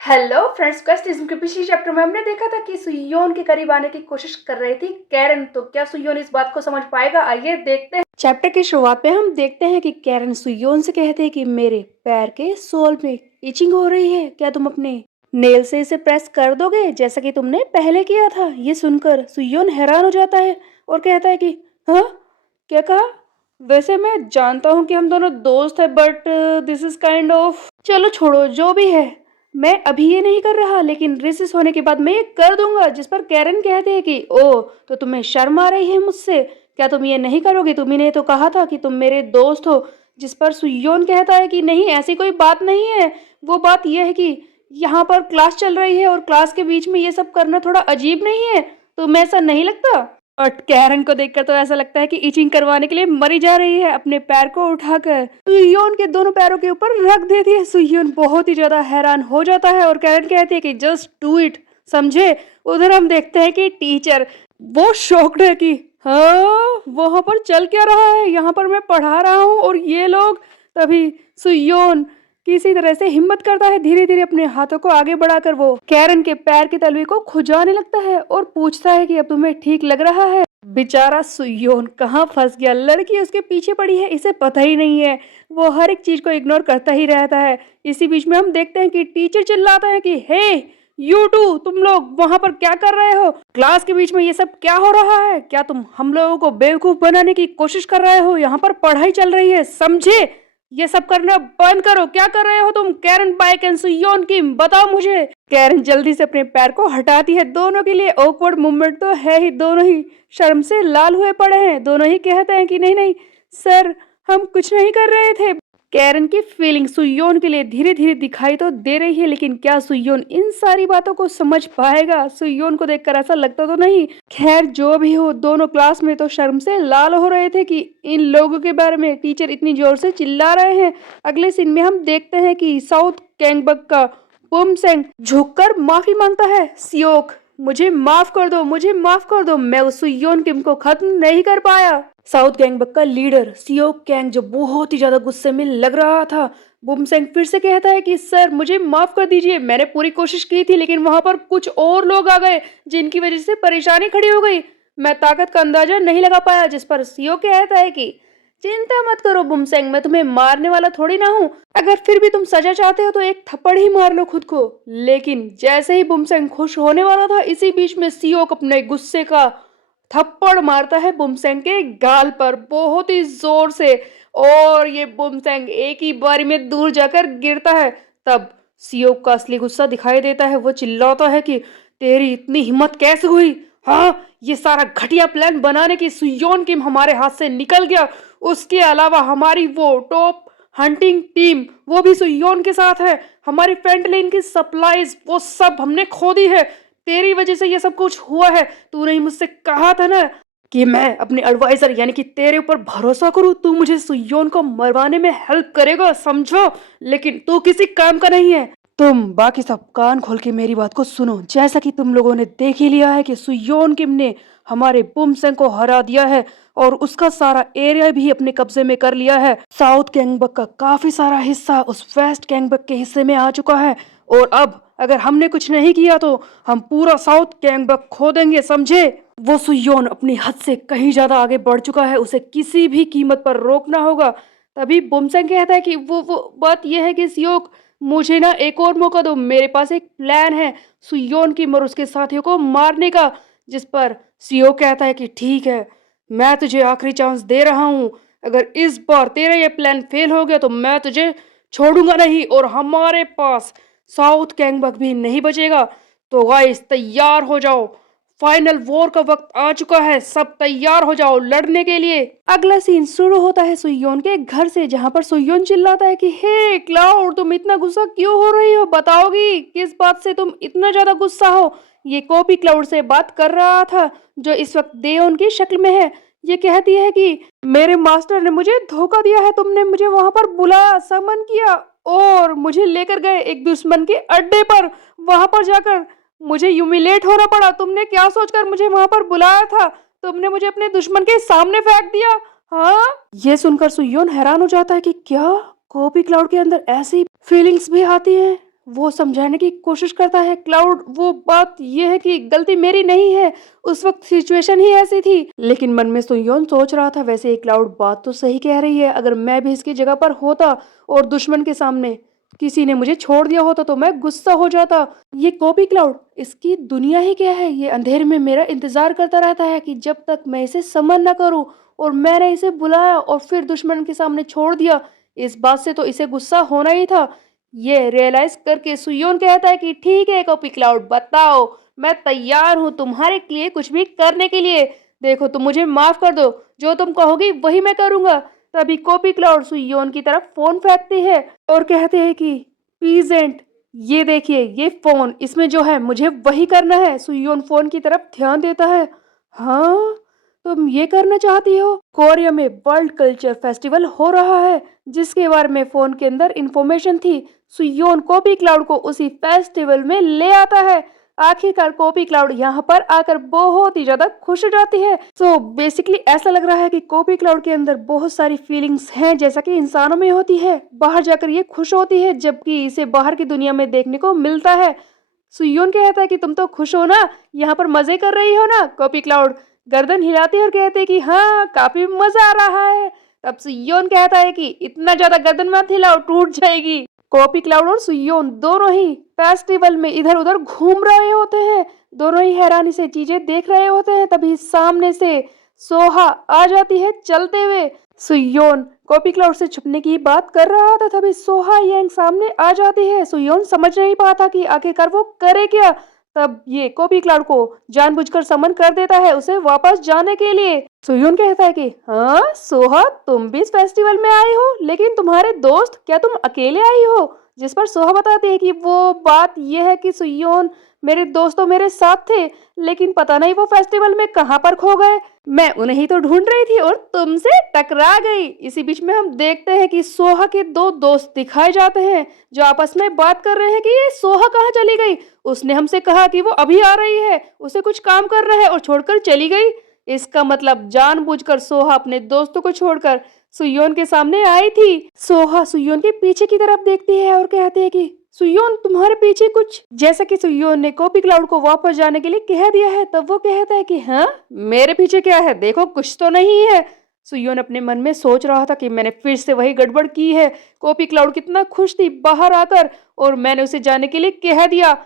Hello friends, quest season के पिछले chapter में हमने देखा था कि सुयोन के करीब आने की कोशिश कर रही थी कैरन। तो क्या सुयोन इस बात को समझ पाएगा? आइए देखते हैं। चैप्टर की शुरुआत में हम देखते हैं कि कैरन सुयोन से कहते हैं कि मेरे पैर के सोल में इचिंग हो रही है, क्या तुम अपने नेल से इसे प्रेस कर दोगे जैसा कि तुमने पहले किया था? ये सुनकर सुयोन हैरान हो जाता है और कहता है कि हाँ, क्या कहा? वैसे मैं जानता हूँ कि हम दोनों दोस्त हैं, but this is kind of, चलो छोड़ो, जो भी है। मैं अभी ये नहीं कर रहा, लेकिन रिसेस होने के बाद मैं ये कर दूंगा। जिस पर कैरन कहते हैं कि ओ, तो तुम्हें शर्म आ रही है मुझसे? क्या तुम ये नहीं करोगे? तुम्ही ने तो कहा था कि तुम मेरे दोस्त हो। जिस पर सुयोन कहता है कि नहीं, ऐसी कोई बात नहीं है। वो बात यह है कि यहाँ पर क्लास चल रही है और क्लास के बीच में ये सब करना थोड़ा अजीब नहीं है? तुम्हें ऐसा नहीं लगता? और कैरन को देखकर तो ऐसा लगता है कि इचिंग करवाने के लिए मरी जा रही है। अपने पैर को उठाकर सुयोन के दोनों पैरों के ऊपर रख देती है। सुयोन बहुत ही ज्यादा हैरान हो जाता है और कैरन कहती है कि जस्ट डू इट, समझे? उधर हम देखते हैं कि टीचर वो शॉक्ड है कि हाँ, वहां पर चल क्या रहा है? यहाँ पर मैं पढ़ा रहा हूँ और ये लोग। तभी सुयोन किसी तरह से हिम्मत करता है, धीरे धीरे अपने हाथों को आगे बढ़ाकर वो कैरन के पैर की तलवी को खुजाने लगता है और पूछता है कि अब तुम्हें ठीक लग रहा है? बेचारा सुयोन कहाँ फंस गया। लड़की उसके पीछे पड़ी है, इसे पता ही नहीं है। वो हर एक चीज को इग्नोर करता ही रहता है। इसी बीच में हम देखते हैं कि टीचर चिल्लाता है कि हे यू टू, तुम लोग वहां पर क्या कर रहे हो? क्लास के बीच में ये सब क्या हो रहा है? क्या तुम हम लोगों को बेवकूफ बनाने की कोशिश कर रहे हो? यहाँ पर पढ़ाई चल रही है, समझे? ये सब करना बंद करो। क्या कर रहे हो तुम? कैरन, बाइक एंड सुयोन किम, बताओ मुझे। कैरन जल्दी से अपने पैर को हटाती है। दोनों के लिए ऑकवर्ड मूवमेंट तो है ही। दोनों ही शर्म से लाल हुए पड़े हैं। दोनों ही कहते हैं कि नहीं नहीं सर, हम कुछ नहीं कर रहे थे। कैरन की फीलिंग सुयोन के लिए धीरे धीरे दिखाई तो दे रही है, लेकिन क्या सुयोन इन सारी बातों को समझ पाएगा? सुयोन को देखकर ऐसा लगता तो नहीं। खैर, जो भी हो, दोनों क्लास में तो शर्म से लाल हो रहे थे कि इन लोगों के बारे में टीचर इतनी जोर से चिल्ला रहे हैं। अगले सीन में हम देखते हैं कि साउथ कैंगबक का बुमसेंग झुककर माफी मांगता है। सियोक, मुझे माफ कर दो, मुझे माफ कर दो, मैं उस सुयोन किम को खत्म नहीं कर पाया। साउथ गैंगबक का लीडर सियोक कैंग जो बहुत ही ज्यादा गुस्से में लग रहा था, बुमसेंग फिर से कहता है कि सर, मुझे माफ कर दीजिए, मैंने पूरी कोशिश की थी, लेकिन वहां पर कुछ और लोग आ गए जिनकी वजह से परेशानी खड़ी हो गई। मैं ताकत का अंदाजा नहीं लगा पाया। जिस पर सियोक कहता है कि चिंता मत करो बुमसेंग, मैं तुम्हें मारने वाला थोड़ी ना हूँ। अगर फिर भी तुम सजा चाहते हो तो एक थप्पड़ ही मार लो खुद को। लेकिन जैसे ही बुमसेंग खुश होने वाला था, इसी बीच में सियोक अपने गुस्से का थप्पड़ मारता है बुमसेंग के गाल पर बहुत ही जोर से, और ये बुमसेंग एक ही बारी में दूर जाकर गिरता है। तब सियोक का असली गुस्सा दिखाई देता है। वो चिल्लाता है कि तेरी इतनी हिम्मत कैसे हुई? हाँ, ये सारा घटिया प्लान बनाने की सुयोन किम हमारे हाथ से निकल गया। उसके अलावा हमारी वो टॉप हंटिंग टीम, वो भी सुयोन के साथ है। हमारी फ्रंट लाइन की सप्लाईज, वो सब हमने खो दी है। तेरी वजह से ये सब कुछ हुआ है। तूने ही मुझसे कहा था ना कि मैं अपने एडवाइजर यानी कि तेरे ऊपर भरोसा करूं, तू मुझे सुयोन को मरवाने में हेल्प करेगा, समझो? लेकिन तू किसी काम का नहीं है। तुम बाकी सब कान खोल के मेरी बात को सुनो। जैसा कि तुम लोगों ने देख ही लिया है कि सुयोन किम ने हमारे बुमसेंग को हरा दिया है और उसका सारा एरिया भी अपने कब्जे में कर लिया है। साउथ कैंगबक का काफी सारा हिस्सा उस वेस्ट कैंगबक के हिस्से में आ चुका है, और अब अगर हमने कुछ नहीं किया तो हम पूरा साउथ कैंगबक खो देंगे, समझे? वो सुयोन अपनी हद से कहीं ज्यादा आगे बढ़ चुका है, उसे किसी भी कीमत पर रोकना होगा। तभी बुमसेंग कहता है कि वो बात यह है कि सियोक, मुझे ना एक और मौका दो। मेरे पास एक प्लान है सुयोन की और उसके साथियों को मारने का। जिस पर सियोक कहता है कि ठीक है, मैं तुझे आखिरी चांस दे रहा हूँ। अगर इस बार तेरा ये प्लान फेल हो गया तो मैं तुझे छोड़ूंगा नहीं, और हमारे पास साउथ कैंगबक भी नहीं बचेगा। तो गाइस, तैयार हो जाओ, फाइनल वॉर का वक्त आ चुका है। सब तैयार हो जाओ लड़ने के लिए। अगला सीन शुरू होता है सुयोन के घर से, जहां पर सुयोन चिल्लाता है कि हे क्लाउड, तुम इतना गुस्सा क्यों हो रही हो? बताओगी किस बात से तुम इतना ज्यादा गुस्सा हो? ये कॉपी क्लाउड से बात कर रहा था, जो इस वक्त देओन की शक्ल में है। ये कहती है कि मेरे मास्टर ने मुझे धोखा दिया है। तुमने मुझे वहां पर बुलाया, समन किया और मुझे लेकर गए एक दुश्मन के अड्डे पर। वहां पर जाकर मुझे ह्यूमिलेट होना पड़ा। तुमने क्या सोचकर मुझे वहां पर बुलाया था? तुमने मुझे अपने दुश्मन के सामने फेंक दिया। हाँ, ये सुनकर सुयोन हैरान हो जाता है कि क्या कॉपी क्लाउड के अंदर ऐसी फीलिंग्स भी आती हैं? वो समझाने की कोशिश करता है। क्लाउड, वो बात ये है कि गलती मेरी नहीं है, उस वक्त सिचुएशन ही ऐसी थी। लेकिन मन में सुयोन सोच रहा था, वैसे ही क्लाउड बात तो सही कह रही है, अगर मैं भी इसकी जगह पर होता और दुश्मन के सामने किसी ने मुझे छोड़ दिया होता तो मैं गुस्सा हो जाता। ये कॉपी क्लाउड, इसकी दुनिया ही क्या है, ये अंधेरे में मेरा इंतजार करता रहता है कि जब तक मैं इसे समन न करूं, और मैंने इसे बुलाया और फिर दुश्मन के सामने छोड़ दिया। इस बात से तो इसे गुस्सा होना ही था। ये रियलाइज करके सुयोन कहता है कि ठीक है कॉपी क्लाउड, बताओ, मैं तैयार हूँ तुम्हारे लिए कुछ भी करने के लिए। देखो, तुम मुझे माफ कर दो, जो तुम कहोगी वही मैं करूंगा। तभी कॉपी क्लाउड सुयोन की तरफ फोन फेंकती है और कहते हैं कि पीजेंट, ये देखिए ये फोन, इसमें जो है मुझे वही करना है। सुयोन फोन की तरफ ध्यान देता है। हाँ, तुम ये करना चाहती हो? कोरिया में वर्ल्ड कल्चर फेस्टिवल हो रहा है, जिसके बारे में फोन के अंदर इंफॉर्मेशन थी। सुयोन कॉपी क्लाउड को उसी फेस्टिवल में ले आता है। आखिरकार कॉपी क्लाउड यहाँ पर आकर बहुत ही ज्यादा खुश हो जाती है। तो बेसिकली ऐसा लग रहा है कि कॉपी क्लाउड के अंदर बहुत सारी फीलिंग्स हैं, जैसा कि इंसानों में होती है। बाहर जाकर ये खुश होती है, जबकि इसे बाहर की दुनिया में देखने को मिलता है। सुयोन कहता है कि तुम तो खुश हो ना, यहाँ पर मजे कर रही हो ना? कॉपी क्लाउड गर्दन हिलाते और कहते कि हाँ, काफी मजा आ रहा है। तब सुयोन कहता है कि इतना ज्यादा गर्दन मत हिलाओ, टूट जाएगी। कॉपी क्लाउड और सुयोन दोनों ही फेस्टिवल में इधर उधर घूम रहे होते हैं, दोनों ही हैरानी से चीजें देख रहे होते हैं। तभी सामने से सोहा आ जाती है चलते हुए। सुयोन कॉपी क्लाउड से छुपने की बात कर रहा था, तभी सोहा यंग सामने आ जाती है। सुयोन समझ नहीं पाता कि आखिरकार वो करे क्या। तब ये कॉपी क्लाउड को जानबूझकर समन कर देता है उसे वापस जाने के लिए। सुयोन कहता है कि हाँ सोहा, तुम भी इस फेस्टिवल में आई हो, लेकिन तुम्हारे दोस्त, क्या तुम अकेले आई हो? जिस पर सोहा बताती है कि वो बात यह है कि सुयोन, मेरे दोस्त तो मेरे साथ थे, लेकिन पता नहीं वो फेस्टिवल में कहाँ पर खो गए। मैं उन्हें ही तो ढूंढ रही थी और तुमसे टकरा गई। इसी बीच में हम देखते हैं कि सोहा के दो दोस्त दिखाए जाते हैं, जो आपस में बात कर रहे हैं कि ये सोहा कहाँ चली गई। उसने हमसे कहा कि वो अभी आ रही है, उसे कुछ काम करना है, और छोड़कर चली गई। इसका मतलब जानबूझकर सोहा अपने दोस्तों को छोड़कर सुयोन के सामने आई थी। सोहा सुयोन के पीछे की तरफ देखती है और कहती है कि सुयोन, तुम्हारे पीछे कुछ, जैसा कि सुयोन ने कॉपी क्लाउड को वापस जाने के लिए कह दिया है। तब वो कहता है कि हाँ, मेरे पीछे क्या है, देखो कुछ तो नहीं है। सुयोन अपने मन में सोच रहा था कि मैंने फिर से वही गड़बड़ की है। कॉपी क्लाउड कितना खुश थी बाहर आकर, और मैंने उसे जाने के लिए कह दिया।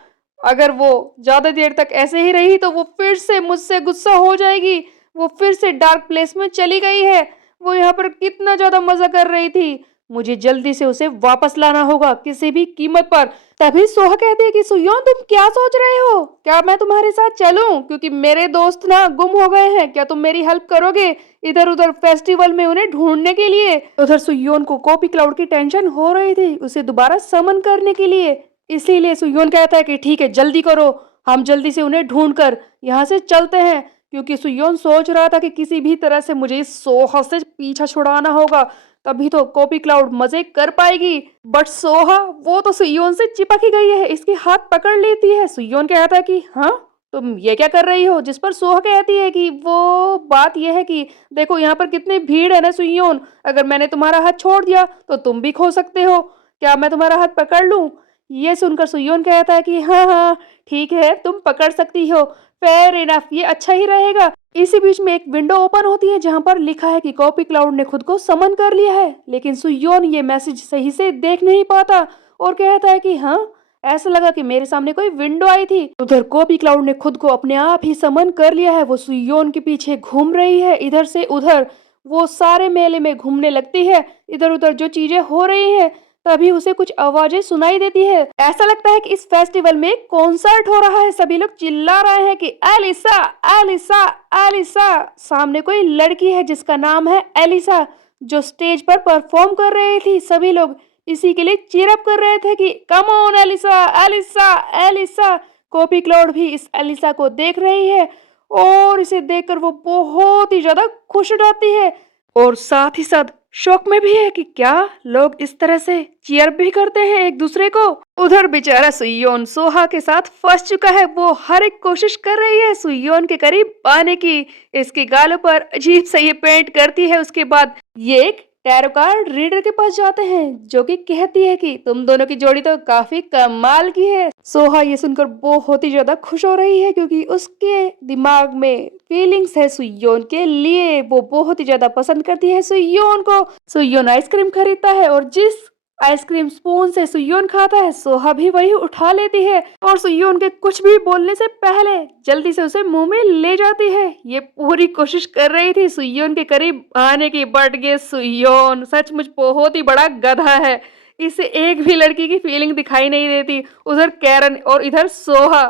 अगर वो ज्यादा देर तक ऐसे ही रही तो वो फिर से मुझसे गुस्सा हो जाएगी। वो फिर से डार्क प्लेस में चली गई है। वो यहाँ पर कितना ज्यादा मजा कर रही थी। मुझे जल्दी से उसे वापस लाना होगा, किसी भी कीमत पर। तभी सोहा कहती है कि सुयोन, तुम क्या सोच रहे हो? क्या मैं तुम्हारे साथ चलूं? क्योंकि मेरे दोस्त ना गुम हो गए हैं, क्या तुम मेरी हेल्प करोगे इधर उधर फेस्टिवल में उन्हें ढूंढने के लिए? उधर सुयोन को कॉपी क्लाउड की टेंशन हो रही थी उसे दोबारा समन करने के लिए। इसीलिए सुयोन कहता है कि ठीक है, जल्दी करो, हम जल्दी से उन्हें ढूंढ कर यहाँ से चलते हैं। क्योंकि सुयोन सोच रहा था कि किसी भी तरह से मुझे इस सोहा से पीछा छुड़ाना होगा, तभी तो कॉपी क्लाउड मजे कर पाएगी। बट सोहा, वो तो सुयोन से चिपक ही गई है, इसके हाथ पकड़ लेती है। सुयोन कहता है कि हाँ, तुम ये क्या कर रही हो? जिस पर सोहा कहती है कि वो बात यह है कि देखो यहाँ पर कितनी भीड़ है ना सुयोन, अगर मैंने तुम्हारा हाथ छोड़ दिया तो तुम भी खो सकते हो, क्या मैं तुम्हारा हाथ पकड़ लूं? ये सुनकर सुयोन कहता है कि हाँ हाँ ठीक है, तुम पकड़ सकती हो, फेयर इनफ, ये अच्छा ही रहेगा। इसी बीच में एक विंडो ओपन होती है जहां पर लिखा है कि कॉपी क्लाउड ने खुद को समन कर लिया है। लेकिन सुयोन ये मैसेज सही से देख नहीं पाता और कहता है कि हाँ, ऐसा लगा कि मेरे सामने कोई विंडो आई थी। उधर कॉपी क्लाउड ने खुद को अपने आप ही समन कर लिया है। वो सुयोन के पीछे घूम रही है इधर से उधर। वो सारे मेले में घूमने लगती है, इधर उधर जो चीजें हो रही है। तभी उसे कुछ आवाजें सुनाई देती है। ऐसा लगता है कि इस फेस्टिवल में कॉन्सर्ट हो रहा है। सभी लोग चिल्ला रहे हैं कि एलिसा, एलिसा, एलिसा। सामने कोई लड़की है जिसका नाम है एलिसा, जो स्टेज पर परफॉर्म कर रही थी। सभी लोग इसी के लिए चीयरअप कर रहे थे कि come on Elisa, Elisa, Elisa. Copy cloud भी इस एलिसा को देख रही है और इसे देखकर वो बहुत ही ज्यादा खुश हो जाती है, और साथ ही साथ शौक में भी है कि क्या लोग इस तरह से चीयर भी करते हैं एक दूसरे को। उधर बेचारा सुयोन सोहा के साथ फंस चुका है। वो हर एक कोशिश कर रही है सुयोन के करीब आने की। इसके गालों पर अजीब सा ये पेंट करती है। उसके बाद ये एक टैरो कार्ड रीडर के पास जाते हैं जो कि कहती है कि तुम दोनों की जोड़ी तो काफी कमाल की है। सोहा ये सुनकर बहुत ही ज्यादा खुश हो रही है क्योंकि उसके दिमाग में फीलिंग्स है सुयोन के लिए। वो बहुत ही ज्यादा पसंद करती है सुयोन को। सुयोन आइसक्रीम खरीदता है और जिस आइसक्रीम स्पून से सुयोन खाता है सोहा भी वही उठा लेती है और सुयोन के कुछ भी बोलने से पहले जल्दी से उसे मुंह में ले जाती है। ये पूरी कोशिश कर रही थी सुयोन के करीब आने की, बट ये सुयोन सचमुच बहुत ही बड़ा गधा है। इसे एक भी लड़की की फीलिंग दिखाई नहीं देती। उधर कैरन और इधर सोहा।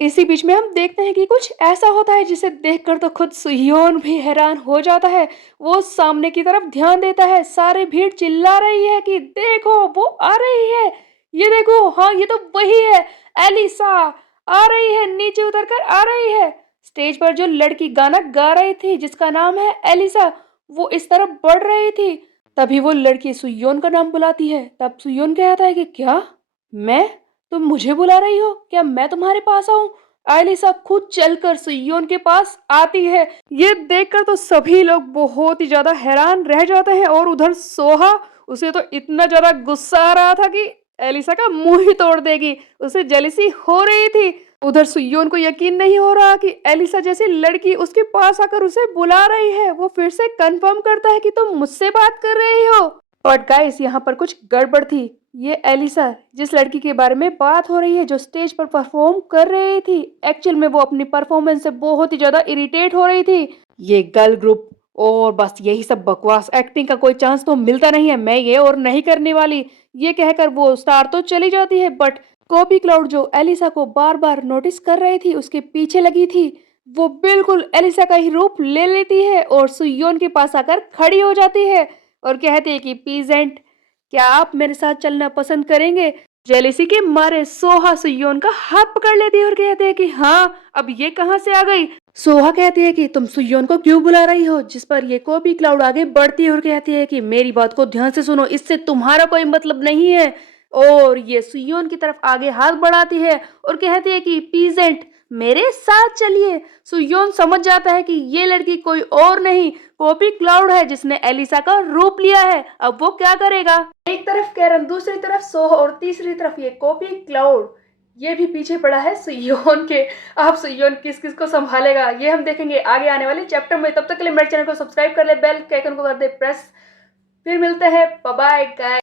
इसी बीच में हम देखते हैं कि कुछ ऐसा होता है जिसे देखकर तो खुद सुयोन भी हैरान हो जाता है। वो सामने की तरफ ध्यान देता है, सारे भीड़ चिल्ला रही है कि देखो वो आ रही है, ये देखो, हाँ ये तो वही है, एलिसा आ रही है, नीचे उतर कर आ रही है। स्टेज पर जो लड़की गाना गा रही थी जिसका नाम है एलिसा, वो इस तरफ बढ़ रही थी। तभी वो लड़की सुयोन का नाम बुलाती है। तब सुयोन कहता है कि क्या मैं, तुम मुझे बुला रही हो, क्या मैं तुम्हारे पास आऊं? आयलिसा खुद चलकर सुयोन के पास आती है। ये देखकर तो सभी लोग बहुत ही ज्यादा हैरान रह जाते हैं और उधर सोहा, उसे तो इतना ज्यादा गुस्सा आ रहा था कि एलिसा का मुंह ही तोड़ देगी। उसे जेलिसी हो रही थी। उधर सुयोन को यकीन नहीं हो रहा कि एलिसा जैसी लड़की उसके पास आकर उसे बुला रही है। वो फिर से कंफर्म करता है कि तुम मुझसे बात कर रही हो। बट गाइस यहाँ पर कुछ गड़बड़ थी। ये एलिसा जिस लड़की के बारे में बात हो रही है जो स्टेज पर परफॉर्म कर रही थी, एक्चुअल में वो अपनी परफॉर्मेंस से बहुत ही ज्यादा इरिटेट हो रही थी। ये गर्ल ग्रुप और बस यही सब बकवास, एक्टिंग का कोई चांस तो मिलता नहीं है, मैं ये और नहीं करने वाली, ये कहकर वो स्टार तो चली जाती है। बट कॉपी क्लाउड जो एलिसा को बार बार नोटिस कर रही थी, उसके पीछे लगी थी, वो बिल्कुल एलिसा का ही रूप ले लेती है और सुयोन के पास आकर खड़ी हो जाती है और कहती है कि पीजेंट, क्या आप मेरे साथ चलना पसंद करेंगे? जेलिसी के मारे सोहा सुयोन का हाथ पकड़ लेती है और कहते हैं कि हाँ, अब ये कहाँ से आ गई? सोहा कहती है कि तुम सुयोन को क्यों बुला रही हो? जिस पर ये कॉपी क्लाउड आगे बढ़ती है और कहती है कि मेरी बात को ध्यान से सुनो, इससे तुम्हारा कोई मतलब नहीं है। और ये सुयोन की तरफ आगे हाथ बढ़ाती है और कहती है कि पीजेंट, मेरे साथ चलिए। सुयोन समझ जाता है कि ये लड़की कोई और नहीं, कॉपी क्लाउड है जिसने एलिसा का रूप लिया है। अब वो क्या करेगा? एक तरफ कैरन, दूसरी तरफ सोह और तीसरी तरफ ये कॉपी क्लाउड। ये भी पीछे पड़ा है सुयोन के। अब सुयोन किस किस को संभालेगा ये हम देखेंगे आगे आने वाले चैप्टर में। तब तक के लिए मेरे चैनल को सब्सक्राइब कर ले, बेल के आइकन को कर दे प्रेस। फिर मिलते हैं, बाय बाय गाइस।